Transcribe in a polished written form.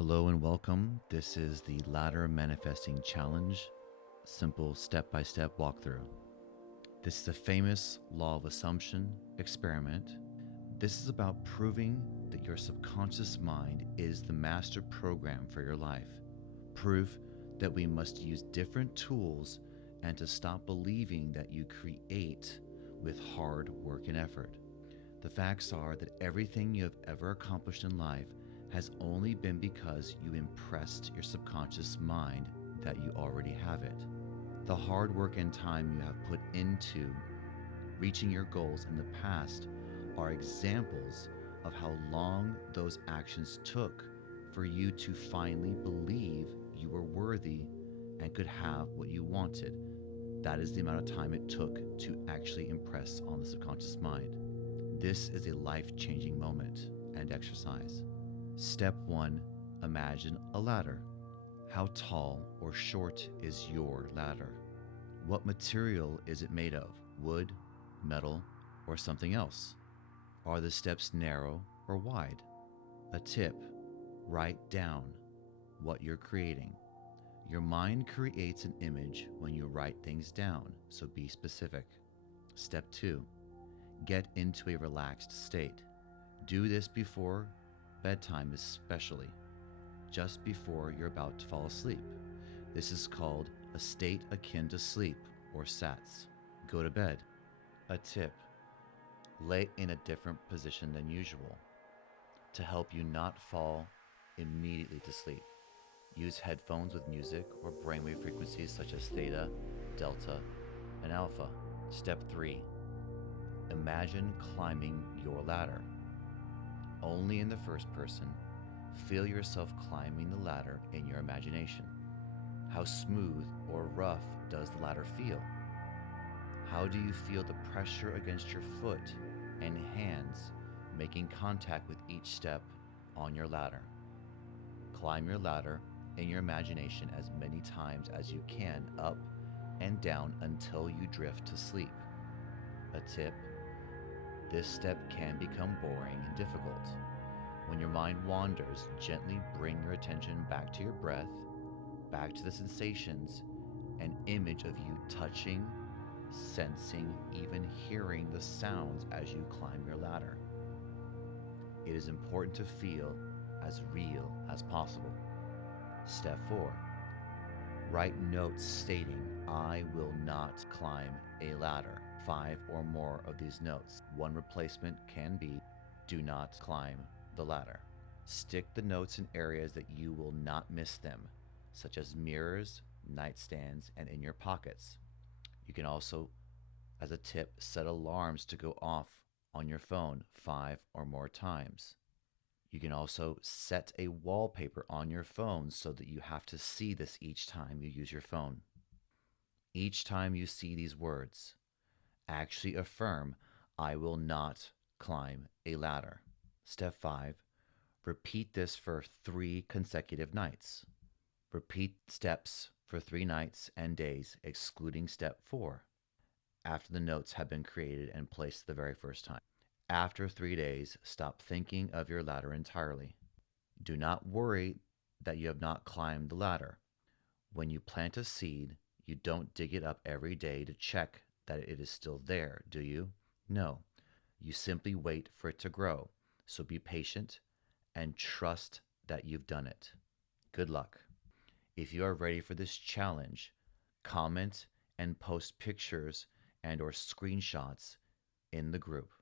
Hello and welcome. This is the Ladder Manifesting Challenge, simple step-by-step walkthrough. This is a famous law of assumption experiment. This is about proving that your subconscious mind is the master program for your life. Proof that we must use different tools and to stop believing that you create with hard work and effort. The facts are that everything you have ever accomplished in life has only been because you impressed your subconscious mind that you already have it. The hard work and time you have put into reaching your goals in the past are examples of how long those actions took for you to finally believe you were worthy and could have what you wanted. That is the amount of time it took to actually impress on the subconscious mind. This is a life-changing moment and exercise. Step 1. Imagine a ladder. How tall or short is your ladder? What material is it made of? Wood, metal, or something else? Are the steps narrow or wide? A tip: write down what you're creating. Your mind creates an image when you write things down, so be specific. Step 2. Get into a relaxed state. Do this before bedtime, especially just before you're about to fall asleep. This is called a state akin to sleep, or SATS. Go to bed. A tip: lay in a different position than usual to help you not fall immediately to sleep. Use headphones with music or brainwave frequencies such as theta, delta, and alpha. Step 3. Imagine climbing your ladder. Only in the first person, feel yourself climbing the ladder in your imagination. How smooth or rough does the ladder feel? How do you feel the pressure against your foot and hands making contact with each step on your ladder? Climb your ladder in your imagination as many times as you can, up and down until you drift to sleep. A tip: this step can become boring and difficult. When your mind wanders, gently bring your attention back to your breath, back to the sensations, an image of you touching, sensing, even hearing the sounds as you climb your ladder. It is important to feel as real as possible. Step 4. Write notes stating, "I will not climb a ladder." 5 or more of these notes. One replacement can be, "Do not climb the ladder." Stick the notes in areas that you will not miss them, such as mirrors, nightstands, and in your pockets. You can also, as a tip, set alarms to go off on your phone 5 or more times. You can also set a wallpaper on your phone so that you have to see this each time you use your phone. Each time you see these words, actually affirm, "I will not climb a ladder." Step 5. Repeat this for 3 consecutive nights. Repeat steps for 3 nights and days, excluding step 4, after the notes have been created and placed the very first time. After 3 days, stop thinking of your ladder entirely. Do not worry that you have not climbed the ladder. When you plant a seed, you don't dig it up every day to check that it is still there, do you? No. You simply wait for it to grow. So be patient and trust that you've done it. Good luck. If you are ready for this challenge, comment and post pictures and or screenshots in the group.